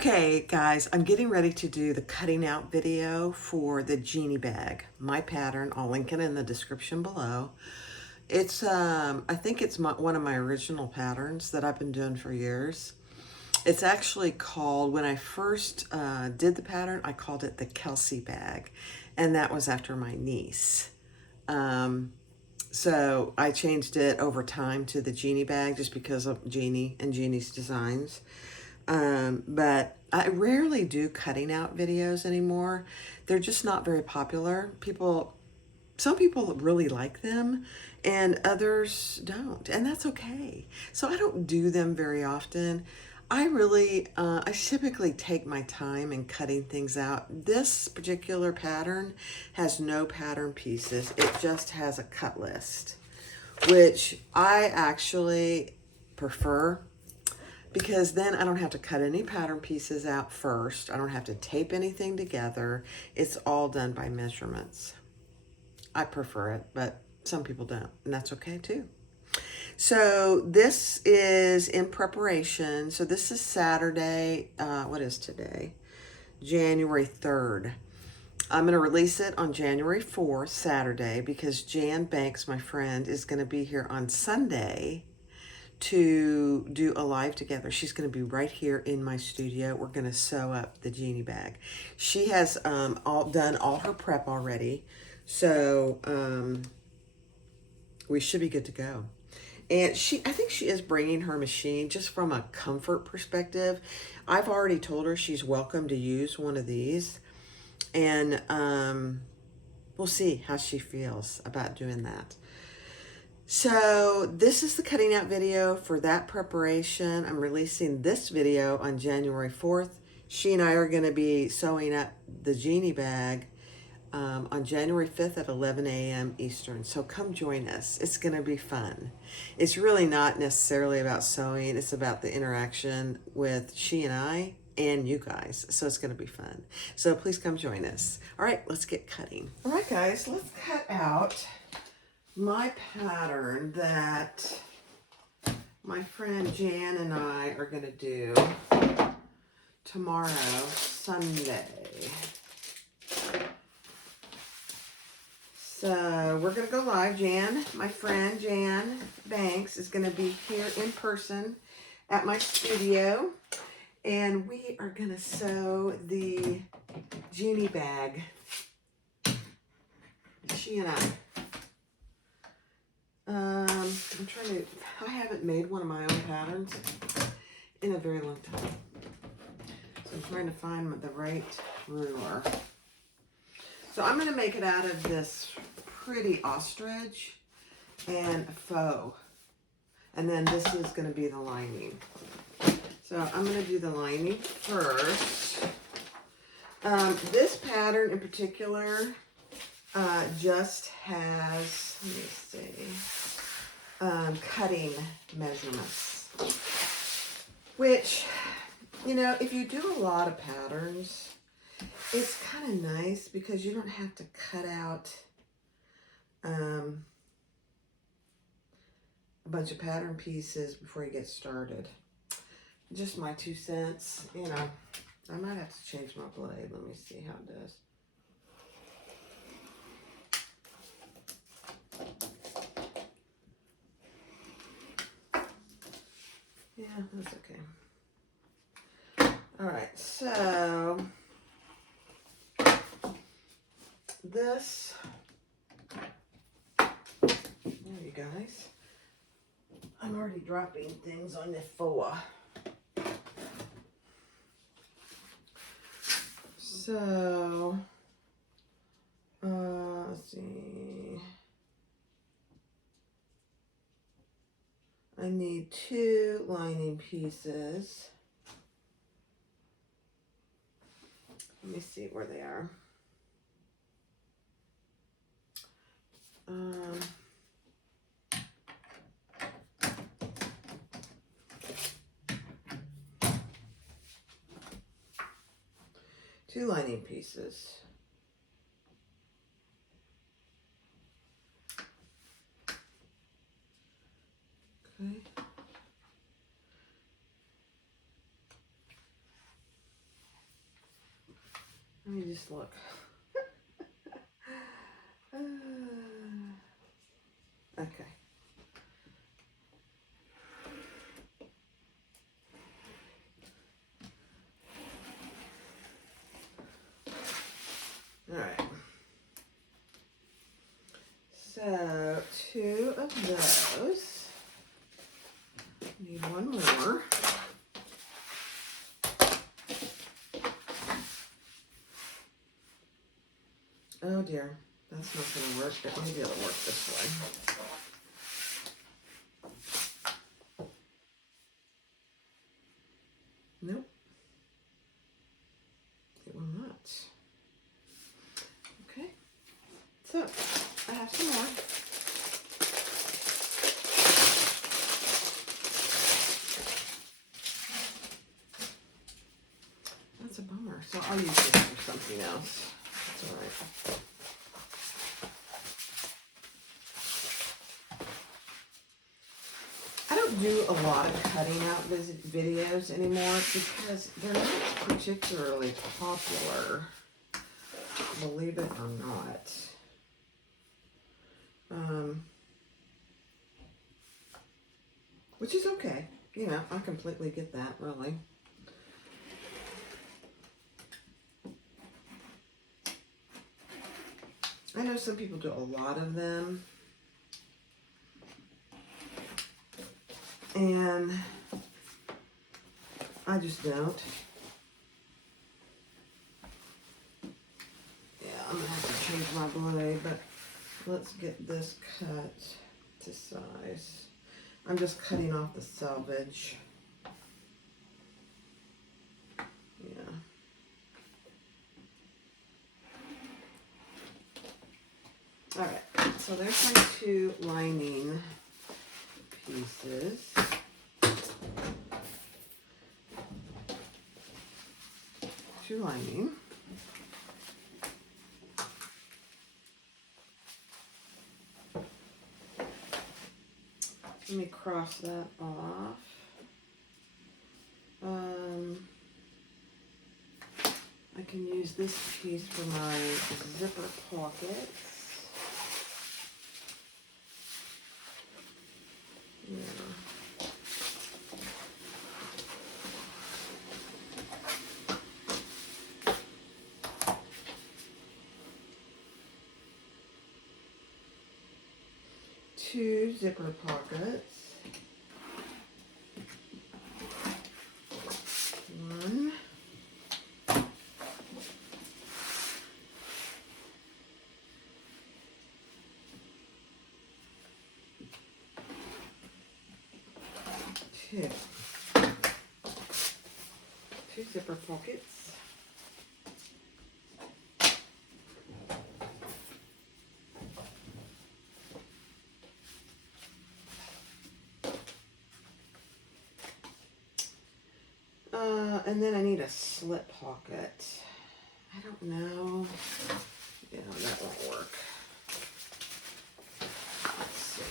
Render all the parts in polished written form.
Okay, guys, I'm getting ready to do the cutting out video for the Jeannie bag, my pattern. I'll link it in the description below. It's, I think it's one of my original patterns that I've been doing for years. It's actually called, when I first did the pattern, I called it the Kelsey bag, and that was after my niece. So I changed it over time to the Jeannie bag just because of Jeannie and Jeannie's designs. But I rarely do cutting out videos anymore. They're just not very popular. Some people really like them and others don't, and that's okay. So I don't do them very often. I typically take my time in cutting things out. This particular pattern has no pattern pieces. It just has a cut list, which I actually prefer because then I don't have to cut any pattern pieces out first. I don't have to tape anything together. It's all done by measurements. I prefer it, but some people don't, and that's okay too. So this is in preparation. So this is Saturday, what is today? January 3rd. I'm going to release it on January 4th, Saturday, because Jan Banks, my friend, is going to be here on Sunday to do a live together. She's going to be right here in my studio. We're going to sew up the Jeannie bag. She has done all her prep already, so we should be good to go. And I think she is bringing her machine just from a comfort perspective. I've already told her she's welcome to use one of these, and we'll see how she feels about doing that. So this is the cutting out video for that preparation. I'm releasing this video on January 4th. She and I are going to be sewing up the Jeannie bag on January 5th at 11 a.m. Eastern. So come join us. It's going to be fun. It's really not necessarily about sewing. It's about the interaction with she and I and you guys. So it's going to be fun. So please come join us. All right, let's get cutting. All right, guys, let's cut out my pattern that my friend Jan and I are going to do tomorrow, Sunday. So we're going to go live. Jan, my friend Jan Banks, is going to be here in person at my studio, and we are going to sew the Jeannie bag. She and I haven't made one of my own patterns in a very long time. So I'm trying to find the right ruler. So I'm going to make it out of this pretty ostrich and faux. And then this is going to be the lining. So I'm going to do the lining first. This pattern in particular just has, let me see, cutting measurements, which, you know, if you do a lot of patterns, it's kind of nice because you don't have to cut out a bunch of pattern pieces before you get started. Just my 2 cents, you know. I might have to change my blade. Let me see how it does. Yeah, that's okay. All right, so this, there you guys. I'm already dropping things on the floor. So, let's see. I need 2 lining pieces. Let me see where they are. Two lining pieces. Okay. Let me just look. Okay. All right. So 2 of those. Need 1 more. Oh dear, that's not going to work, but maybe it'll work this way. Nope, it will not. Okay, so I have some more. That's a bummer, so I'll use this for something else. That's all right. I don't do a lot of cutting out videos anymore because they're not particularly popular, believe it or not. Which is okay. You know, I completely get that, really. I know some people do a lot of them. And I just don't. Yeah, I'm gonna have to change my blade, but let's get this cut to size. I'm just cutting off the selvage. Yeah. All right, so there's my 2 lining pieces. 2 lining. Let me cross that off. I can use this piece for my zipper pockets. Yeah. Two zipper pockets. 1. 2. 2 zipper pockets. And then I need a slip pocket. I don't know. Yeah, that won't work. Let's see.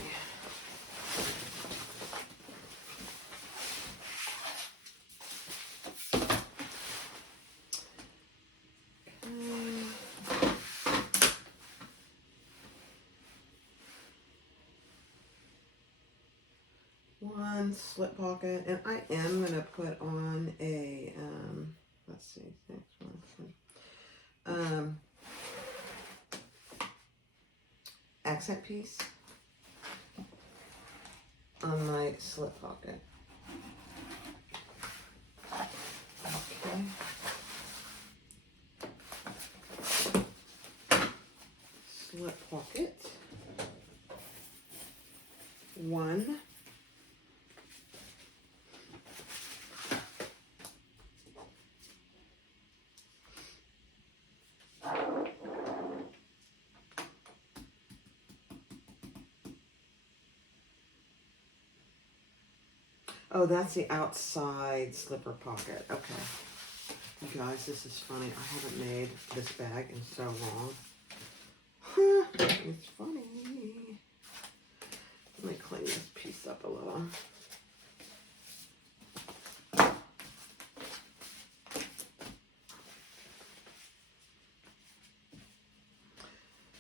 One slip pocket, and I am going to put on a, let's see, accent piece on my slip pocket. Okay. Slip pocket. 1. Oh, that's the outside slipper pocket. Okay. You guys, this is funny. I haven't made this bag in so long. It's funny. Let me clean this piece up a little.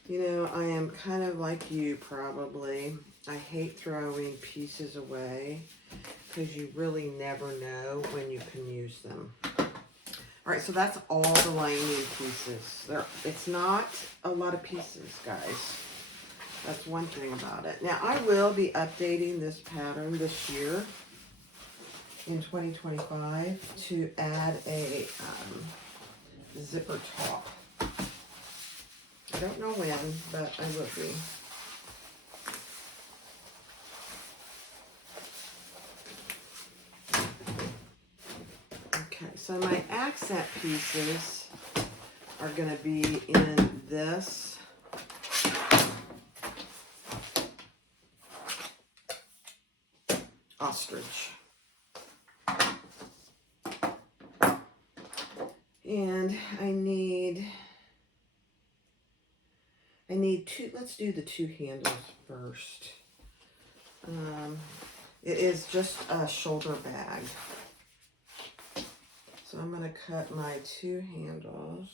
You know, I am kind of like you probably. I hate throwing pieces away because you really never know when you can use them. All right, so that's all the lining pieces. It's not a lot of pieces, guys. That's one thing about it. Now, I will be updating this pattern this year in 2025 to add a zipper top. I don't know when, but I will be. Okay, so my accent pieces are going to be in this ostrich. And I need two, let's do the two handles first. It is just a shoulder bag. So I'm going to cut my two handles.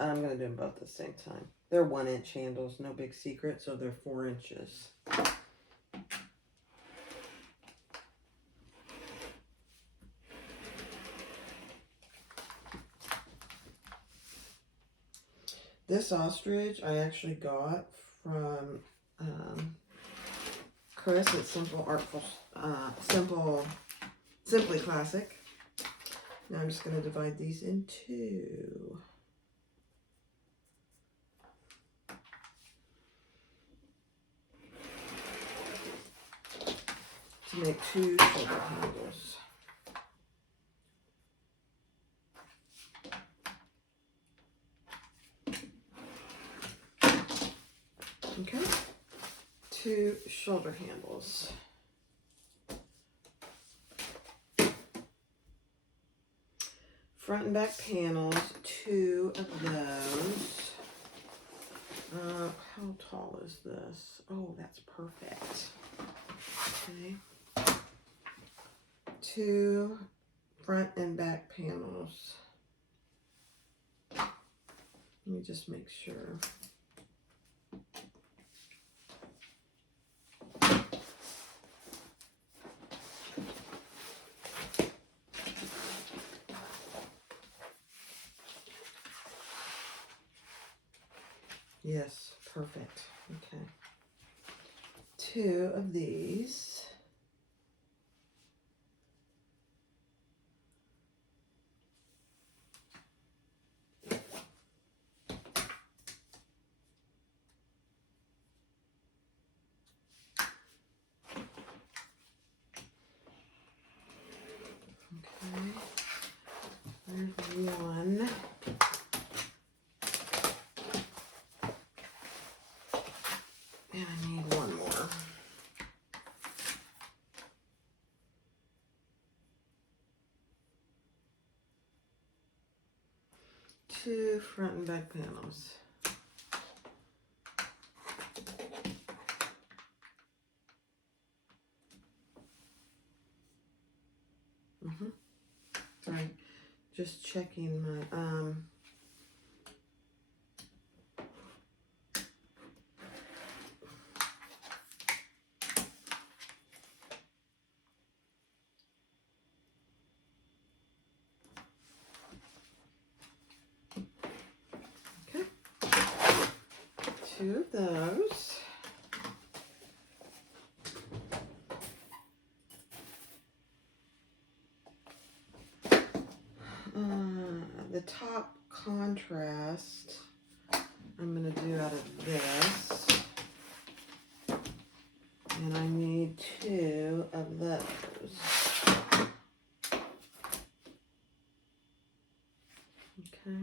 I'm going to do them both at the same time. They're 1-inch handles, no big secret, so they're 4 inches. This ostrich I actually got from Chris at Simply Classic. Now I'm just going to divide these in two. To make two shoulder handles. Okay, two shoulder handles. Front and back panels, two of those. How tall is this? Oh, that's perfect. Okay. Two front and back panels. Let me just make sure. Yes, perfect. Okay. Two of these. Okay. There's one. And I need one more. Two front and back panels. Sorry, just checking my okay. Two of those. The top contrast I'm going to do out of this. And I need two of those. Okay.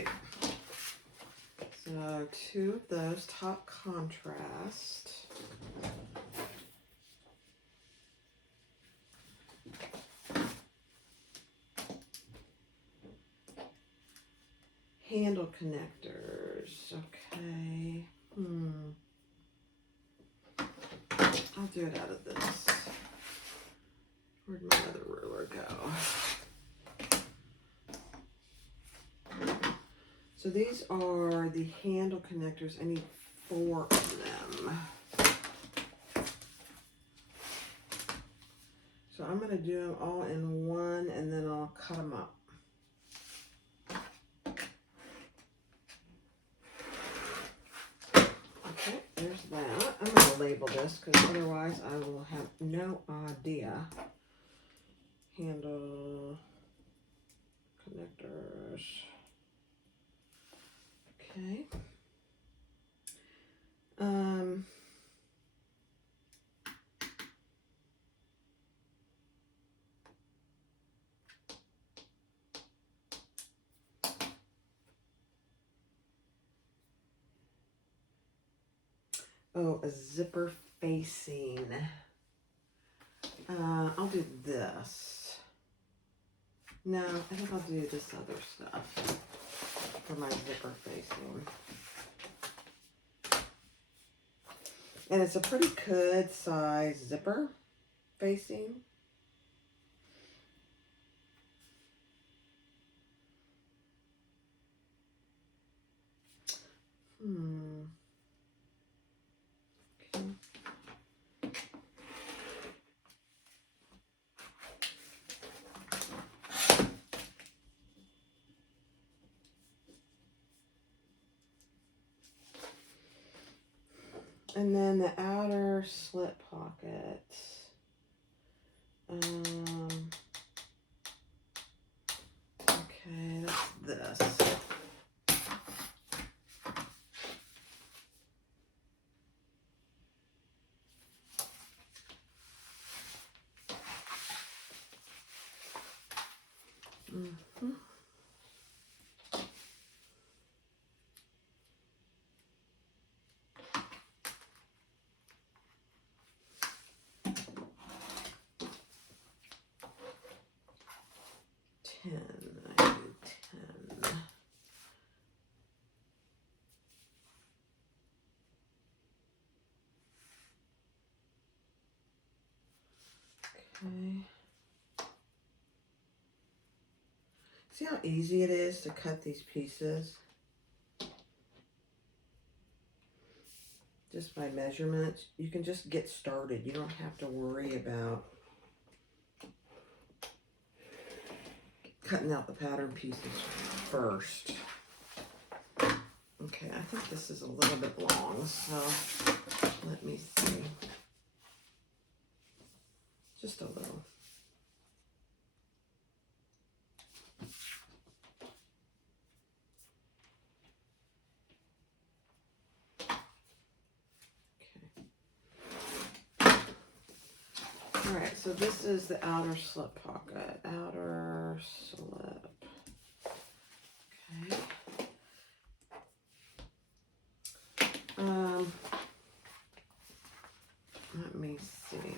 two. So 2 of those, top contrast. Handle connectors, okay. I'll do it out of this. Where'd my other ruler go? So these are the handle connectors. I need 4 of them. So I'm gonna do them all in one and then I'll cut them up. Okay, there's that. I'm gonna label this because otherwise I will have no idea. Handle connectors. Okay. Oh, a zipper facing. I'll do this. No, I think I'll do this other stuff for my zipper facing. And it's a pretty good size zipper facing. Okay. And then the outer slip pocket. Okay, that's this. I need 10. Okay. See how easy it is to cut these pieces? Just by measurements. You can just get started. You don't have to worry about cutting out the pattern pieces first. Okay, I think this is a little bit long, so let me see. Just a little. Okay. All right, so this is the outer slip pocket. Outer slip. Okay. Let me see.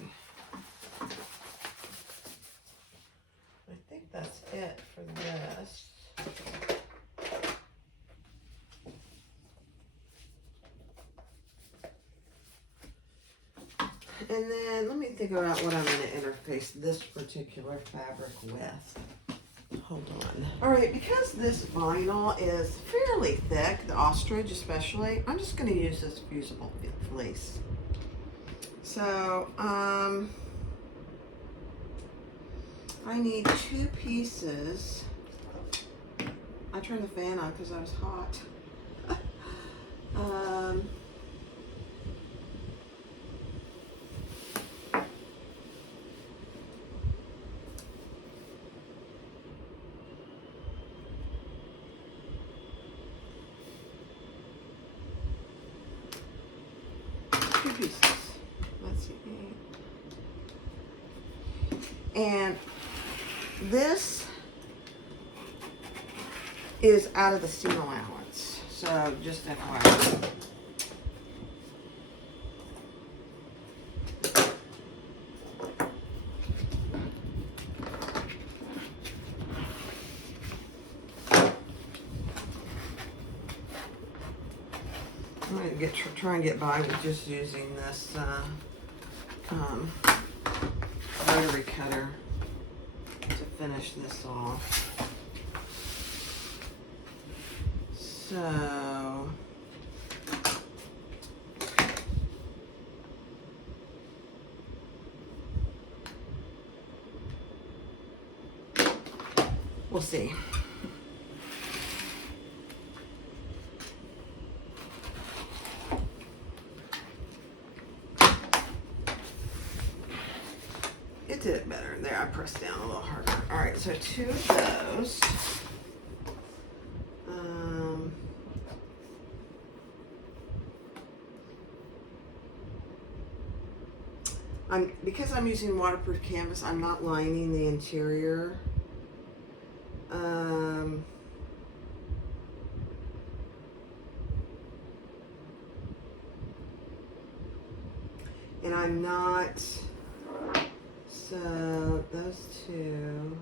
I think that's it for this. And then let me think about what I'm going to interface this particular fabric with. Hold on. All right, because this vinyl is fairly thick, the ostrich especially, I'm just going to use this fusible fleece. So, I need 2 pieces. I turned the fan on because I was hot. Pieces. Let's see. And this is out of the seam allowance. So just FYI. I'm going to try and get by with just using this rotary cutter to finish this off. So we'll see. It did it better. There, I pressed down a little harder. All right, so 2 of those. Because I'm using waterproof canvas, I'm not lining the interior. And I'm not, so those 2.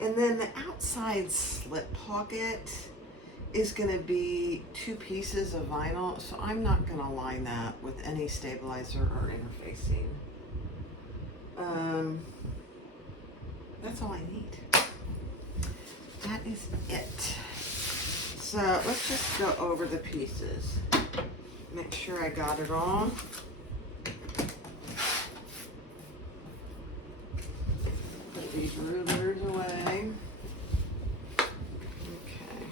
And then the outside slip pocket is going to be 2 pieces of vinyl, so I'm not going to line that with any stabilizer or interfacing. That's all I need. That is it. So let's just go over the pieces. Make sure I got it all. Put these rulers away. Okay.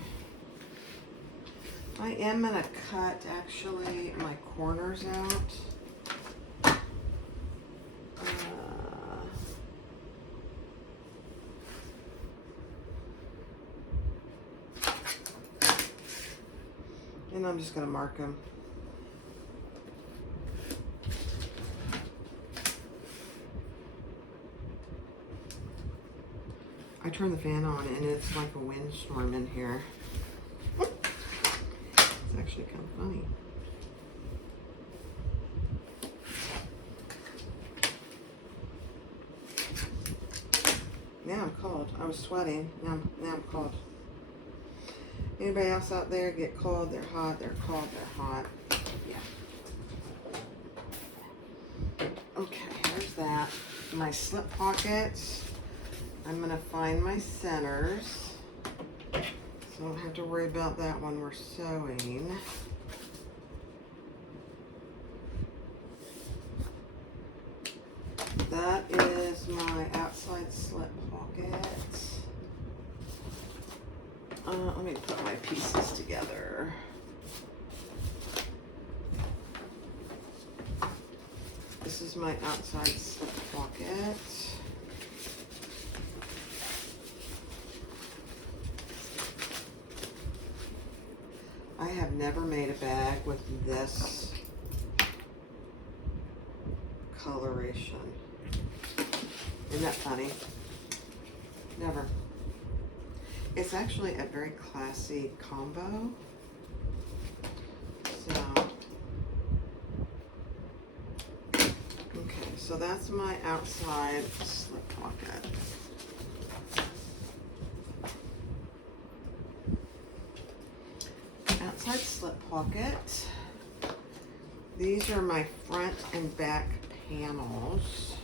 I am going to cut actually my corners out. And I'm just going to mark them. I turned the fan on and it's like a windstorm in here. It's actually kind of funny. Now I'm cold. I was sweating. Now I'm cold. Anybody else out there get cold? They're hot. They're cold. They're hot. Yeah. Okay, here's that. My slip pockets. I'm going to find my centers. So I don't have to worry about that when we're sewing. That is my outside slip pocket. Let me put my pieces together. This is my outside slip pocket. I have never made a bag with this coloration. Isn't that funny? Never. It's actually a very classy combo. So, okay, so that's my outside slip pocket. Outside slip pocket. These are my front and back panels.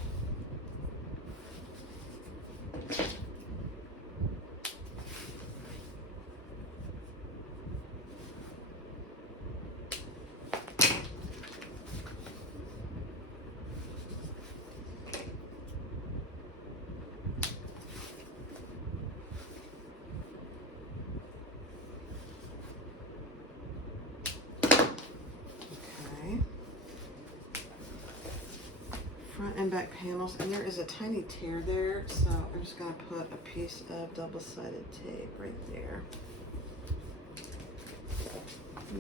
front and back panels, and there is a tiny tear there, so I'm just going to put a piece of double-sided tape right there.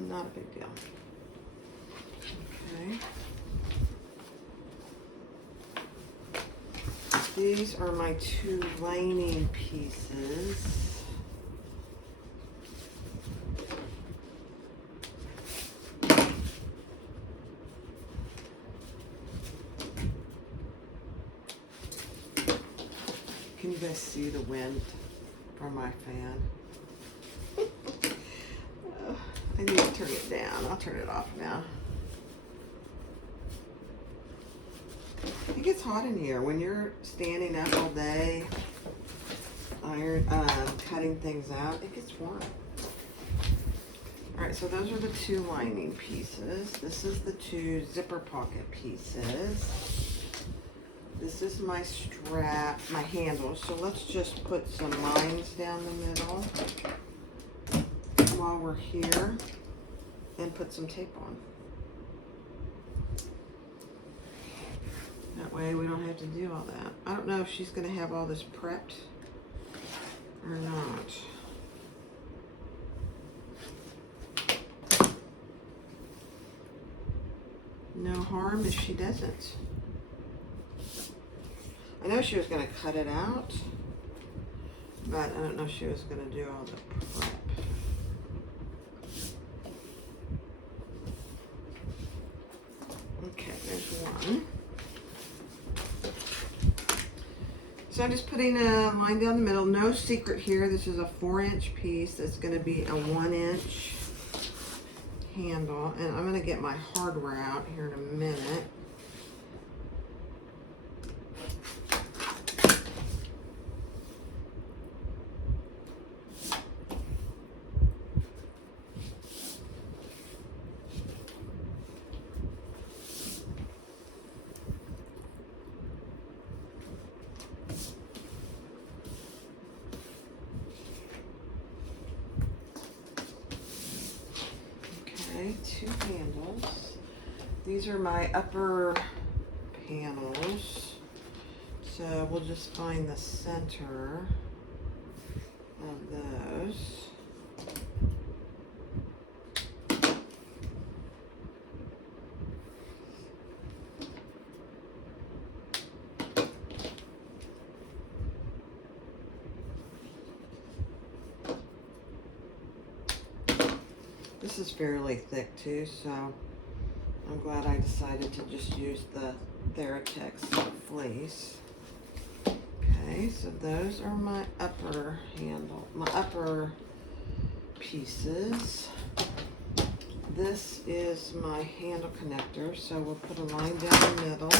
Not a big deal. Okay. These are my 2 lining pieces. Can you guys see the wind from my fan? I need to turn it down. I'll turn it off now. It gets hot in here when you're standing up all day, cutting things out. It gets warm. All right, so those are the 2 lining pieces. This is the 2 zipper pocket pieces. This is my strap, my handle. So let's just put some lines down the middle while we're here and put some tape on. That way we don't have to do all that. I don't know if she's going to have all this prepped or not. No harm if she doesn't. I know she was going to cut it out, but I don't know if she was going to do all the prep. Okay, there's one. So I'm just putting a line down the middle. No secret here. This is a 4-inch piece. That's going to be a 1-inch handle. And I'm going to get my hardware out here in a minute. Okay, 2 handles. These are my upper panels. So we'll just find the center of those. This is fairly thick too, so I'm glad I decided to just use the Theratex fleece. Okay, so those are my upper pieces. This is my handle connector, so we'll put a line down the middle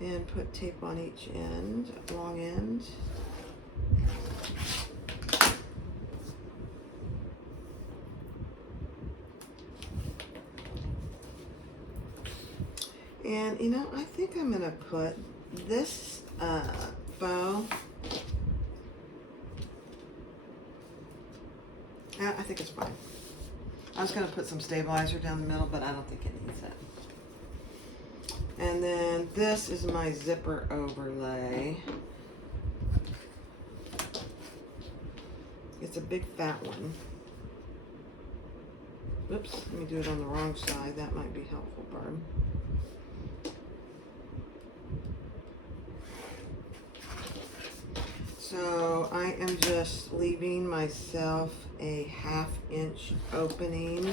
and put tape on each end, long end. And you know, I think I'm gonna put this bow. I think it's fine. I was gonna put some stabilizer down the middle, but I don't think it needs it. And then this is my zipper overlay. It's a big fat one. Oops, let me do it on the wrong side. That might be helpful, Barb. So I am just leaving myself a 1/2 inch opening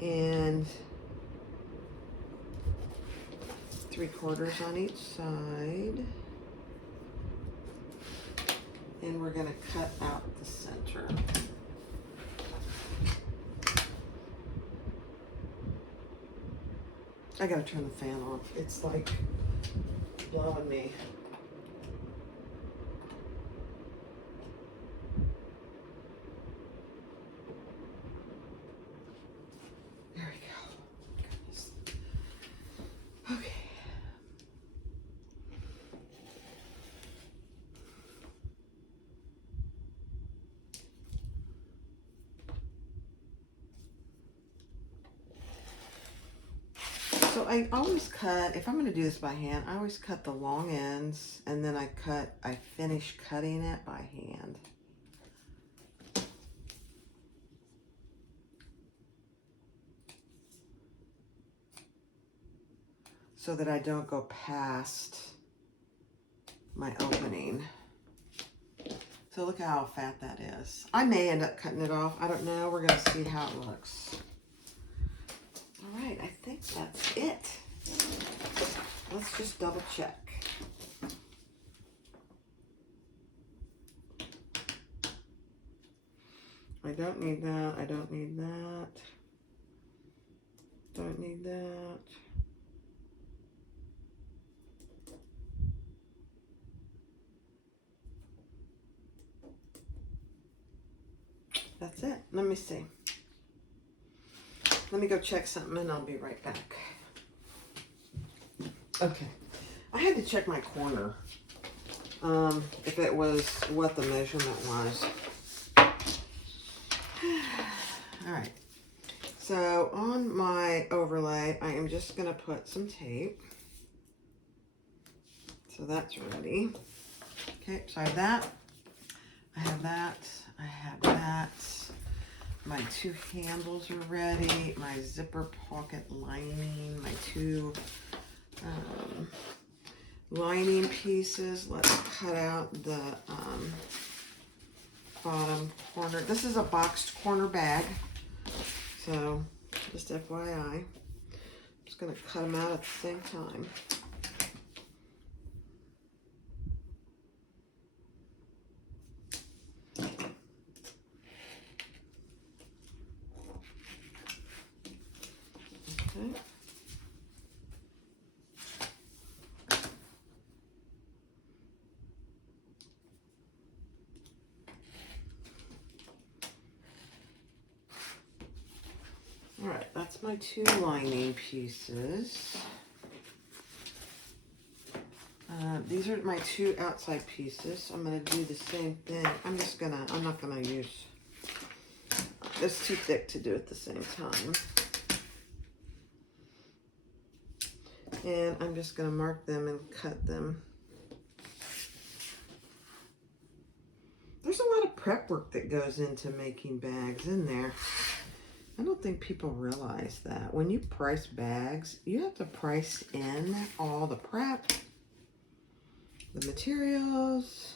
and 3/4 on each side. And we're going to cut out the center. I gotta turn the fan on. It's like blowing me. There we go. Goodness. Okay. So I always cut, if I'm going to do this by hand, I always cut the long ends, and then I finish cutting it by hand. So that I don't go past my opening. So look how fat that is. I may end up cutting it off. I don't know. We're going to see how it looks. All right, I think that's it. Let's just double check. I don't need that. I don't need that. Don't need that. That's it. Let me see. Let me go check something and I'll be right back. Okay. I had to check my corner. If it was what the measurement was. All right. So on my overlay, I am just going to put some tape. So that's ready. Okay, so I have that. I have that. I have that. My two handles are ready. My zipper pocket lining. My two lining pieces. Let's cut out the bottom corner. This is a boxed corner bag. So just FYI. I'm just going to cut them out at the same time. Okay. All right, that's my two lining pieces. These are my two outside pieces. I'm going to do the same thing. I'm not going to use, it's too thick to do at the same time. And I'm just going to mark them and cut them. There's a lot of prep work that goes into making bags in there. I don't think people realize that. When you price bags, you have to price in all the prep, the materials.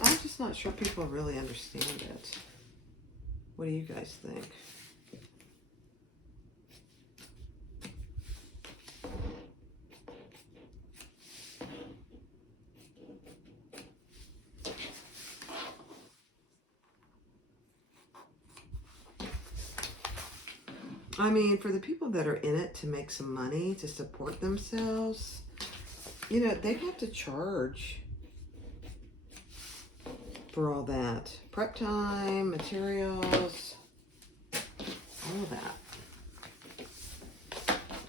I'm just not sure people really understand it. What do you guys think? I mean, for the people that are in it to make some money, to support themselves, you know, they have to charge for all that. Prep time, materials, all of that.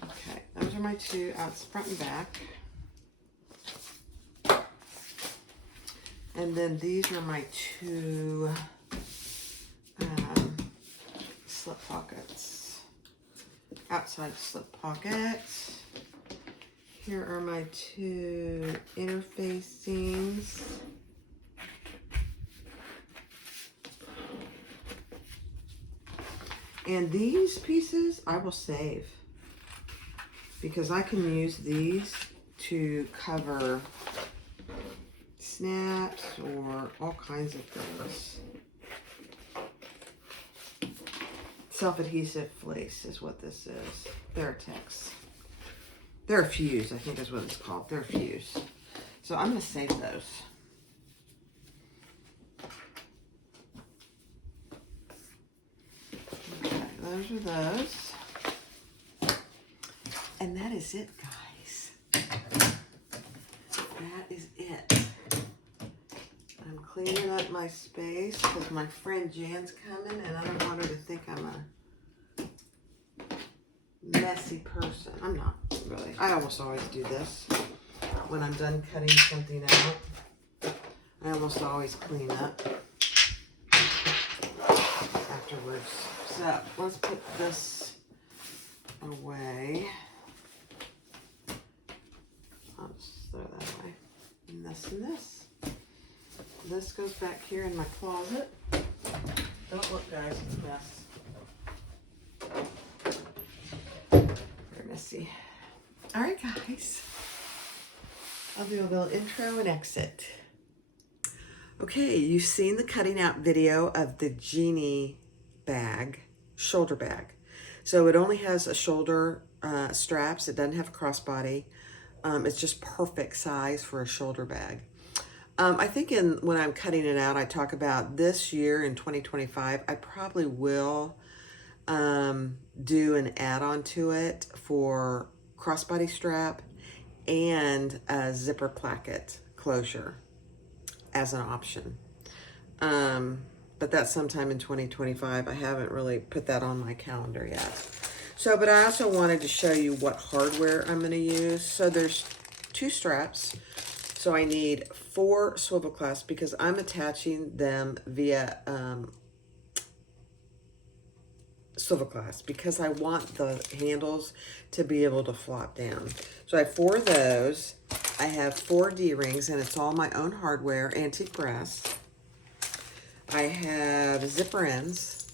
Okay, those are my two outs, front and back. And then these are my two slip pockets. Outside slip pockets. Here are my two interfacings. And these pieces I will save because I can use these to cover snaps or all kinds of things. Self-adhesive fleece is what this is. Theratex. Therafuse, I think is what it's called. Therafuse. So I'm going to save those. Okay, those are those. And that is it, guys. That is it. I'm cleaning up my space because my friend Jan's coming and I don't want her to think I'm a messy person. I'm not really. I almost always do this when I'm done cutting something out. I almost always clean up afterwards. So let's put this away. I'll just throw that away. And this. This goes back here in my closet. Don't look, guys, it's a mess. Very messy. All right, guys. I'll do a little intro and exit. Okay, you've seen the cutting out video of the Jeannie bag, shoulder bag. So it only has a shoulder straps. It doesn't have a crossbody. It's just perfect size for a shoulder bag. I think when I'm cutting it out, I talk about this year in 2025, I probably will do an add-on to it for crossbody strap and a zipper placket closure as an option. But that's sometime in 2025. I haven't really put that on my calendar yet. So, but I also wanted to show you what hardware I'm going to use. So there's 2 straps. So I need 4 swivel clasps because I'm attaching them via swivel clasp because I want the handles to be able to flop down. So I have 4 of those. I have 4 D-rings, and it's all my own hardware, antique brass. I have zipper ends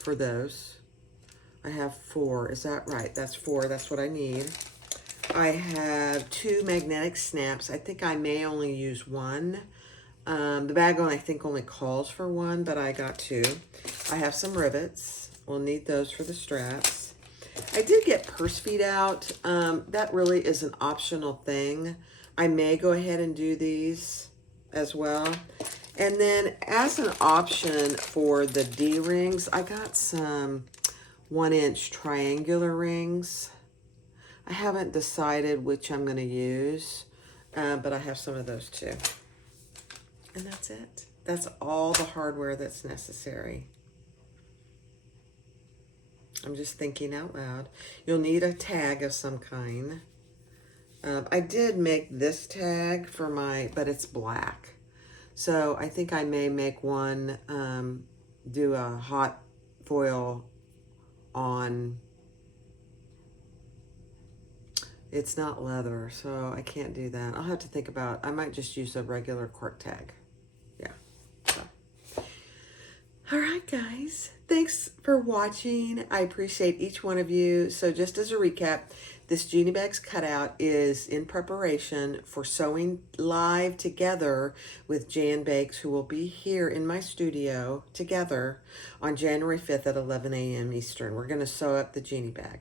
for those. I have 4. Is that right? That's 4. That's what I need. I have 2 magnetic snaps. I think I may only use 1. The bag I think only calls for 1, but I got 2. I have some rivets. We'll need those for the straps. I did get purse feet out. That really is an optional thing. I may go ahead and do these as well. And then as an option for the D-rings, I got some 1-inch triangular rings. I haven't decided which I'm going to use, but I have some of those too. And that's it. That's all the hardware that's necessary. I'm just thinking out loud. You'll need a tag of some kind. I did make this tag for but it's black. So I think I may make one, do a hot foil on. It's not leather, so I can't do that. I'll have to think about, I might just use a regular cork tag. Yeah. So. All right, guys. Thanks for watching. I appreciate each one of you. So just as a recap, this Jeanniebags cutout is in preparation for sewing live together with Jeanniebags, who will be here in my studio together on January 5th at 11 a.m. Eastern. We're going to sew up the Jeannie bag.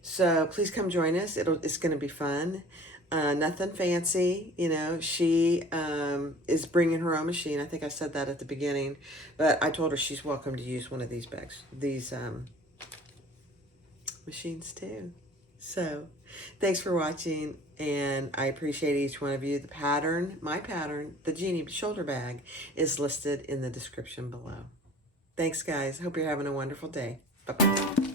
So please come join us. It's going to be fun. Nothing fancy, you know. She is bringing her own machine. I think I said that at the beginning, but I told her she's welcome to use one of these machines too. So thanks for watching, and I appreciate each one of you. The pattern, my pattern, the Jeannie shoulder bag, is listed in the description below. Thanks, guys. Hope you're having a wonderful day. Bye-bye.